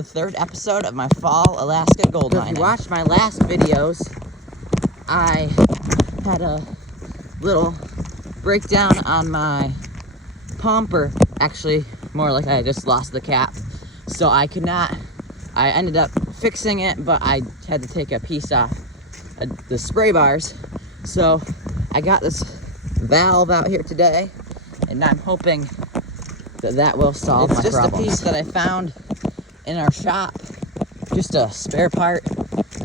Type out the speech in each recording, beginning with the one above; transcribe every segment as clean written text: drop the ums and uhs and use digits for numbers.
The third episode of my fall Alaska gold mining. If you watched my last videos, I had a little breakdown on my pump, or actually more like I just lost the cap. So I ended up fixing it, but I had to take a piece off the spray bars. So I got this valve out here today, and I'm hoping that will solve my problem. It's just a piece that I found in our shop, just a spare part.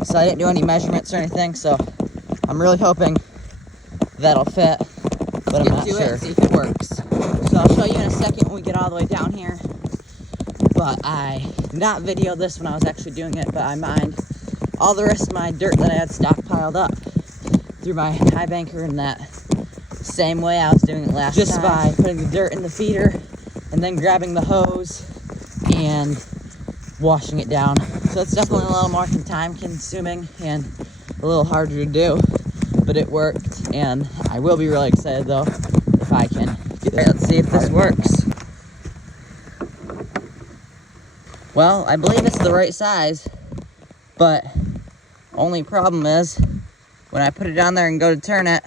So I didn't do any measurements or anything, so I'm really hoping that'll fit, but I'm not sure. It and see if it works. So I'll show you in a second when we get all the way down here. But I did not video this when I was actually doing it, but I mined all the rest of my dirt that I had stockpiled up through my high banker in that same way I was doing it last time. Just by putting the dirt in the feeder and then grabbing the hose and washing it down. So it's definitely a little more time consuming and a little harder to do, but it worked, and I will be really excited though if I can get it. Let's see if this works. Well, I believe it's the right size, but only problem is when I put it on there and go to turn it,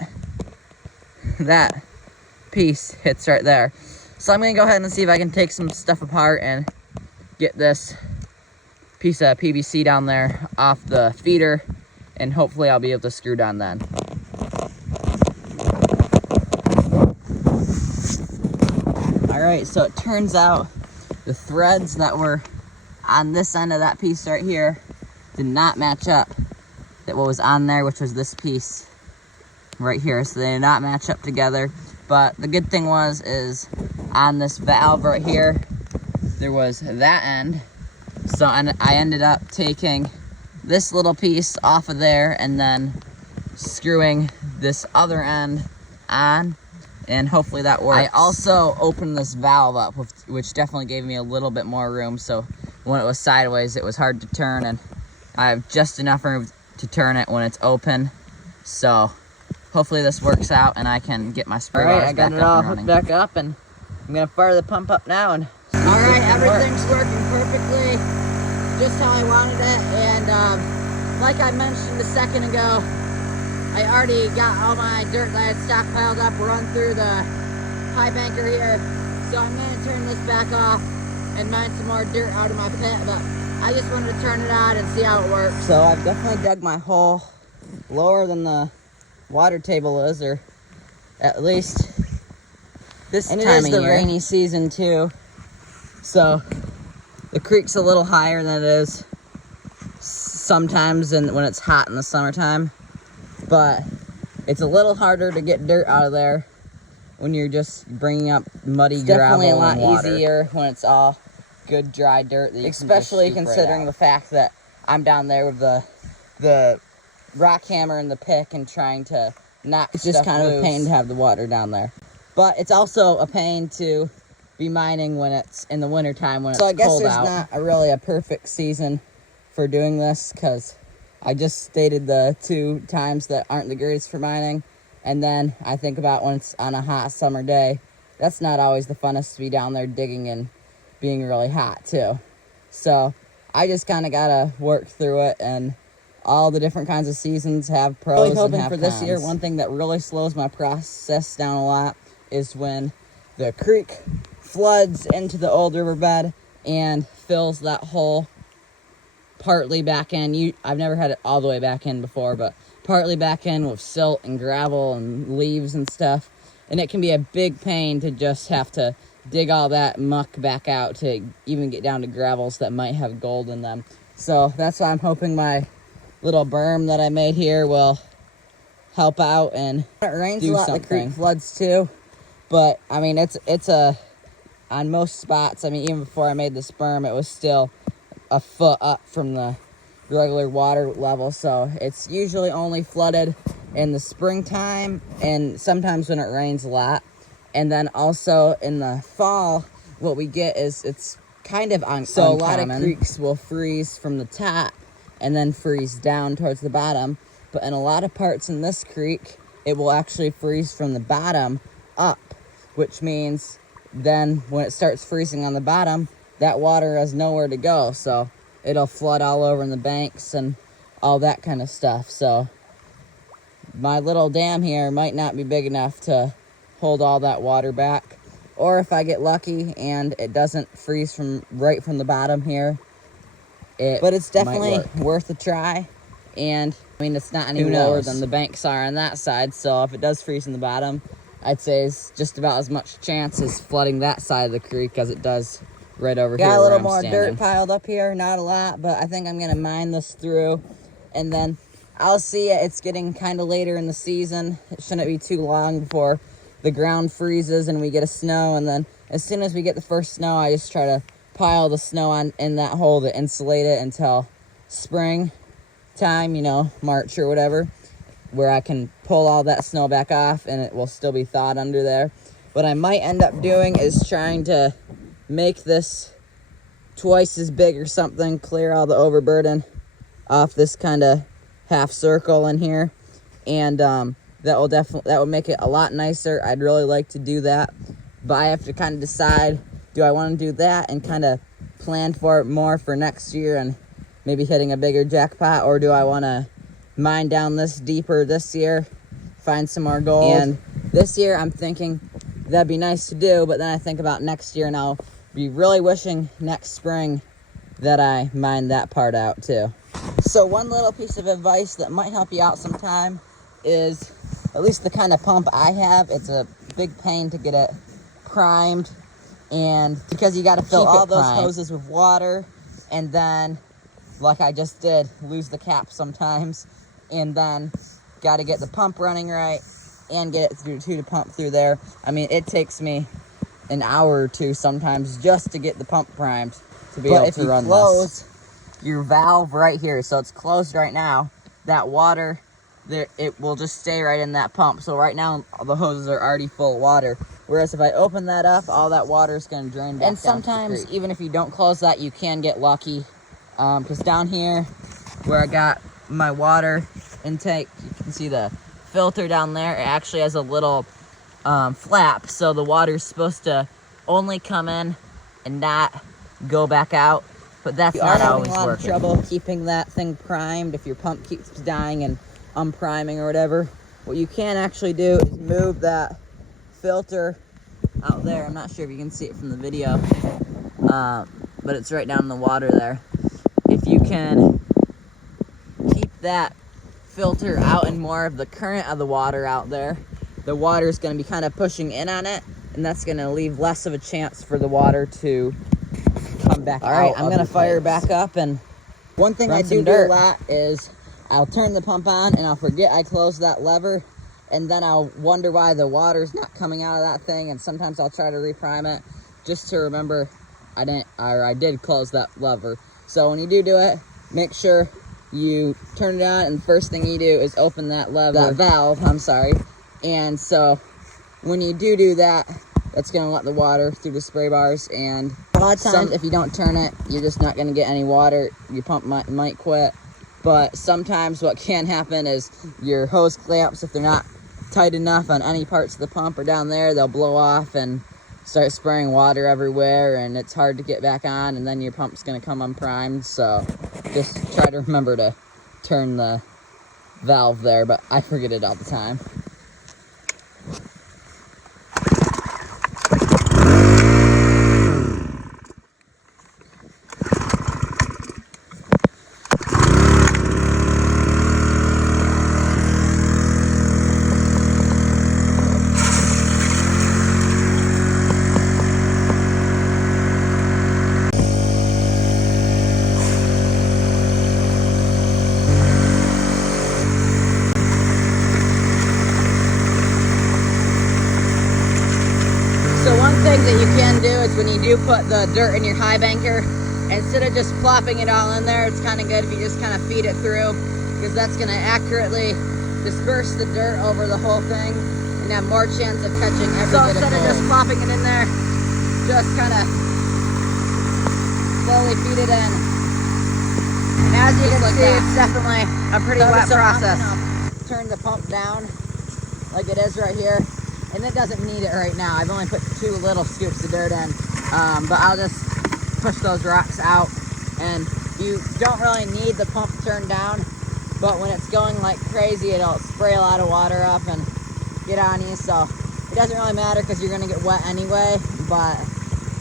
that piece hits right there. So I'm gonna go ahead and see if I can take some stuff apart and get this piece of PVC down there off the feeder, and hopefully I'll be able to screw down then. All right, so it turns out the threads that were on this end of that piece right here did not match up that what was on there, which was this piece right here. So they did not match up together. But the good thing is on this valve right here, there was that end. So I ended up taking this little piece off of there and then screwing this other end on, and hopefully that works. I also opened this valve up, which definitely gave me a little bit more room. So when it was sideways, it was hard to turn, and I have just enough room to turn it when it's open. So hopefully this works out and I can get my spray bars back up and running. All right, I got it all hooked back up, and I'm gonna fire the pump up now. And all right, everything's working perfectly, just how I wanted it. And like I mentioned a second ago, I already got all my dirt that I had stockpiled up run through the high banker here. So I'm gonna turn this back off and mine some more dirt out of my pit, but I just wanted to turn it on and see how it works. So I've definitely dug my hole lower than the water table is, or at least this time of year. And it is the rainy season too, so the creek's a little higher than it is sometimes when it's hot in the summertime, but it's a little harder to get dirt out of there when you're just bringing up muddy gravel and water. Definitely a lot easier when it's all good dry dirt that you especially can just considering the fact that I'm down there with the rock hammer and the pick and trying to knock it's just kind of a pain to have the water down there. But it's also a pain to be mining when it's in the winter time when it's cold out. So I guess there's not really a perfect season for doing this, because I just stated the 2 times that aren't the greatest for mining. And then I think about when it's on a hot summer day, that's not always the funnest to be down there digging and being really hot too. So I just kind of gotta work through it, and all the different kinds of seasons have pros and have cons. For this year, one thing that really slows my process down a lot is when the creek floods into the old riverbed and fills that hole partly back in. I've never had it all the way back in before, but partly back in with silt and gravel and leaves and stuff. And it can be a big pain to just have to dig all that muck back out to even get down to gravels that might have gold in them. So that's why I'm hoping my little berm that I made here will help out. And when it rains a lot, the creek floods too. But I mean, it's on most spots, I mean, even before I made this berm, it was still a foot up from the regular water level. So it's usually only flooded in the springtime and sometimes when it rains a lot. And then also in the fall, what we get is it's kind of uncommon. So a lot of creeks will freeze from the top and then freeze down towards the bottom. But in a lot of parts in this creek, it will actually freeze from the bottom up, which means then when it starts freezing on the bottom, that water has nowhere to go. So it'll flood all over in the banks and all that kind of stuff. So my little dam here might not be big enough to hold all that water back. Or if I get lucky and it doesn't freeze right from the bottom here, but it's definitely worth a try. And I mean, it's not any lower than the banks are on that side. So if it does freeze in the bottom, I'd say it's just about as much chance as flooding that side of the creek as it does right over here. Got a little more dirt piled up here, not a lot, but I think I'm gonna mine this through, and then I'll see it. It's getting kind of later in the season. It shouldn't be too long before the ground freezes and we get a snow. And then as soon as we get the first snow, I just try to pile the snow in that hole to insulate it until spring time, you know, March or whatever, where I can pull all that snow back off and it will still be thawed under there. What I might end up doing is trying to make this twice as big or something, clear all the overburden off this kind of half circle in here, and that will make it a lot nicer. I'd really like to do that, but I have to kind of decide, do I want to do that and kind of plan for it more for next year and maybe hitting a bigger jackpot, or do I want to mine down this deeper this year, find some more gold? And this year I'm thinking that'd be nice to do, but then I think about next year and I'll be really wishing next spring that I mined that part out too. So one little piece of advice that might help you out sometime is, at least the kind of pump I have, it's a big pain to get it primed, and because you got to fill all those hoses with water, and then, like I just did, lose the cap sometimes, and then got to get the pump running right and get it through to pump through there. I mean, it takes me an hour or two sometimes just to get the pump primed to be able to run this. But if you close your valve right here, so it's closed right now, that water there, it will just stay right in that pump. So right now the hoses are already full of water, whereas if I open that up, all that water is going to drain back. And sometimes even if you don't close that, you can get lucky, because down here where I got my water intake, you can see the filter down there. It actually has a little flap, so the water is supposed to only come in and not go back out, but that's not always working. You are having a lot of trouble keeping that thing primed if your pump keeps dying and unpriming or whatever. What you can actually do is move that filter out there. I'm not sure if you can see it from the video, but it's right down in the water there. If you can keep that filter out and more of the current of the water out there, the water is going to be kind of pushing in on it, and that's going to leave less of a chance for the water to come back out. All right, I'm going to fire back up, and one thing I do a lot is I'll turn the pump on and I'll forget I closed that lever, and then I'll wonder why the water's not coming out of that thing, and sometimes I'll try to reprime it just to remember I did close that lever. So when you do it, make sure you turn it on, and the first thing you do is open that valve, and so when you do that, that's going to let the water through the spray bars, and a lot of times if you don't turn it, you're just not going to get any water. Your pump might quit. But sometimes what can happen is your hose clamps, if they're not tight enough on any parts of the pump or down there, they'll blow off and start spraying water everywhere, and it's hard to get back on, and then your pump's going to come unprimed. So just try to remember to turn the valve there, but I forget it all the time. Thing that you can do is when you do put the dirt in your high banker, instead of just plopping it all in there, it's kind of good if you just kind of feed it through, because that's going to accurately disperse the dirt over the whole thing and have more chance of catching every bit of gold. So instead of just plopping it in there, just kind of slowly feed it in. And as you can see, it's definitely a pretty wet process. I'm going to turn the pump down like it is right here. And it doesn't need it right now. I've only put 2 little scoops of dirt in, but I'll just push those rocks out and You don't really need the pump turned down, but when it's going like crazy, it'll spray a lot of water up and get on you. So it doesn't really matter because you're gonna get wet anyway, but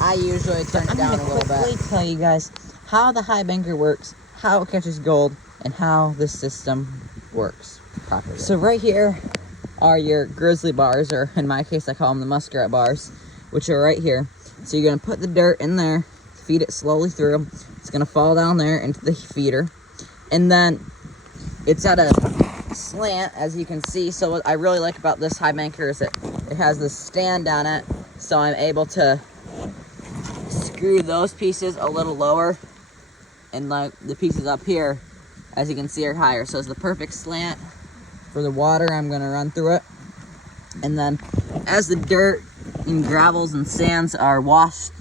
I usually turn it down a little bit. I'm gonna quickly tell you guys how the high banker works, how it catches gold, and how this system works properly. So right here are your grizzly bars, or in my case I call them the muskrat bars, which are right here. So you're gonna put the dirt in there, feed it slowly through. It's gonna fall down there into the feeder, and then it's at a slant, as you can see. So what I really like about this high banker is it has this stand on it, so I'm able to screw those pieces a little lower, and like the pieces up here, as you can see, are higher. So it's the perfect slant for the water I'm gonna run through it. And then as the dirt and gravels and sands are washed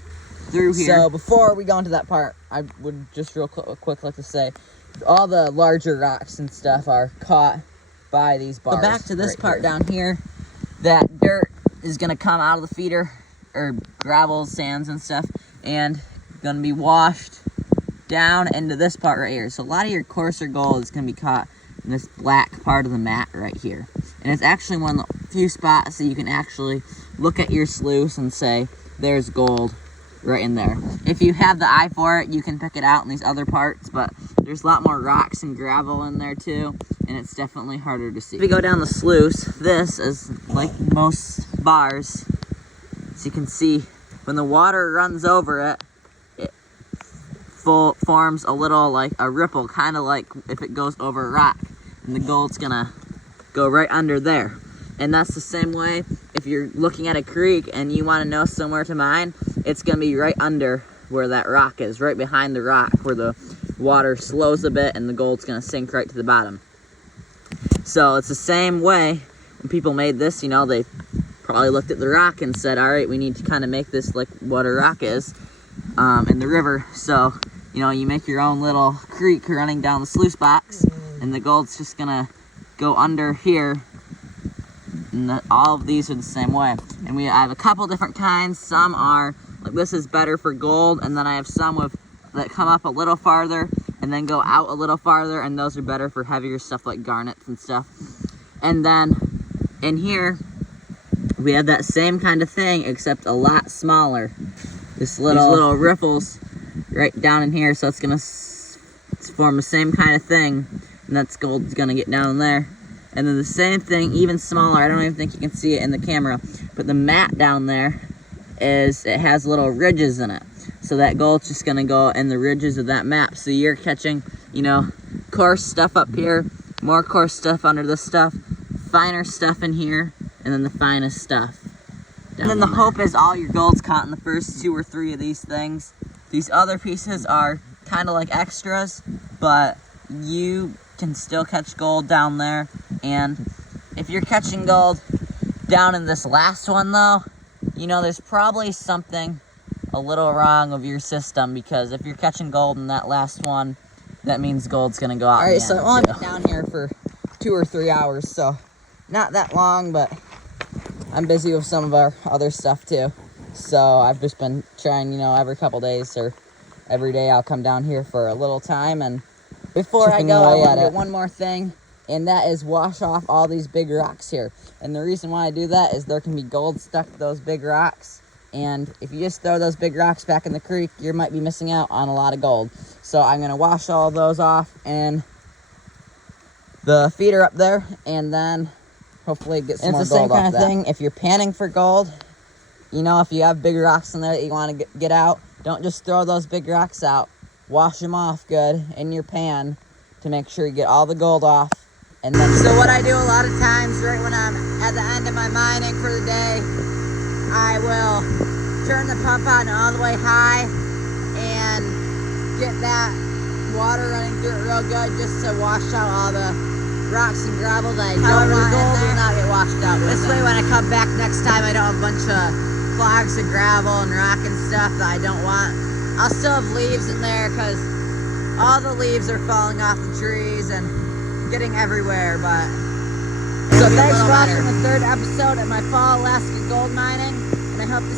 through here. So before we go into that part, I would just real quick like to say, all the larger rocks and stuff are caught by these bars. So back to this part down here, that dirt is gonna come out of the feeder, or gravel, sands and stuff, and gonna be washed down into this part right here. So a lot of your coarser gold is gonna be caught in this black part of the mat right here. And it's actually one of the few spots that you can actually look at your sluice and say, there's gold right in there. If you have the eye for it, you can pick it out in these other parts, but there's a lot more rocks and gravel in there too, and it's definitely harder to see. If we go down the sluice, this is like most bars, as you can see, when the water runs over it, it forms a little like a ripple, kind of like if it goes over a rock, and the gold's gonna go right under there. And that's the same way if you're looking at a creek and you want to know somewhere to mine, it's gonna be right under where that rock is, right behind the rock where the water slows a bit and the gold's gonna sink right to the bottom. So it's the same way when people made this, you know, they probably looked at the rock and said, all right, we need to kind of make this like what a rock is in the river. So, you know, you make your own little creek running down the sluice box, and the gold's just gonna go under here. And all of these are the same way. And I have a couple different kinds. Some are, like this is better for gold, and then I have some that come up a little farther and then go out a little farther, and those are better for heavier stuff like garnets and stuff. And then in here, we have that same kind of thing, except a lot smaller. These little riffles right down in here, so it's gonna form the same kind of thing, and that's gold's gonna get down in there. And then the same thing, even smaller, I don't even think you can see it in the camera, but the mat down there it has little ridges in it. So that gold's just gonna go in the ridges of that mat. So you're catching, you know, coarse stuff up here, more coarse stuff under this stuff, finer stuff in here, and then the finest stuff down. And then the hope is all your gold's caught in the first 2 or 3 of these things. These other pieces are kind of like extras, but you can still catch gold down there. And if you're catching gold down in this last one though, you know, there's probably something a little wrong with your system, because if you're catching gold in that last one, that means gold's gonna go out. All right, so I've only been down here for 2 or 3 hours, so not that long, but I'm busy with some of our other stuff too. So I've just been trying, you know, every couple days or every day I'll come down here for a little time. And before I go, I want to do one more thing, and that is wash off all these big rocks here. And the reason why I do that is there can be gold stuck to those big rocks, and if you just throw those big rocks back in the creek, you might be missing out on a lot of gold. So I'm going to wash all of those off in the feeder up there, and then hopefully get some more gold off that. It's the same kind of thing if you're panning for gold. You know, if you have big rocks in there that you want to get out, don't just throw those big rocks out. Wash them off good in your pan to make sure you get all the gold off. And then, so what I do a lot of times right when I'm at the end of my mining for the day, I will turn the pump on all the way high and get that water running through it real good, just to wash out all the rocks and gravel that I don't want in there. Will not get washed out. This way when I come back next time, I don't have a bunch of clogs of gravel and rock and stuff that I don't want. I'll still have leaves in there because all the leaves are falling off the trees and getting everywhere, but so thanks for watching the 3rd episode of my fall Alaska gold mining, and I hope to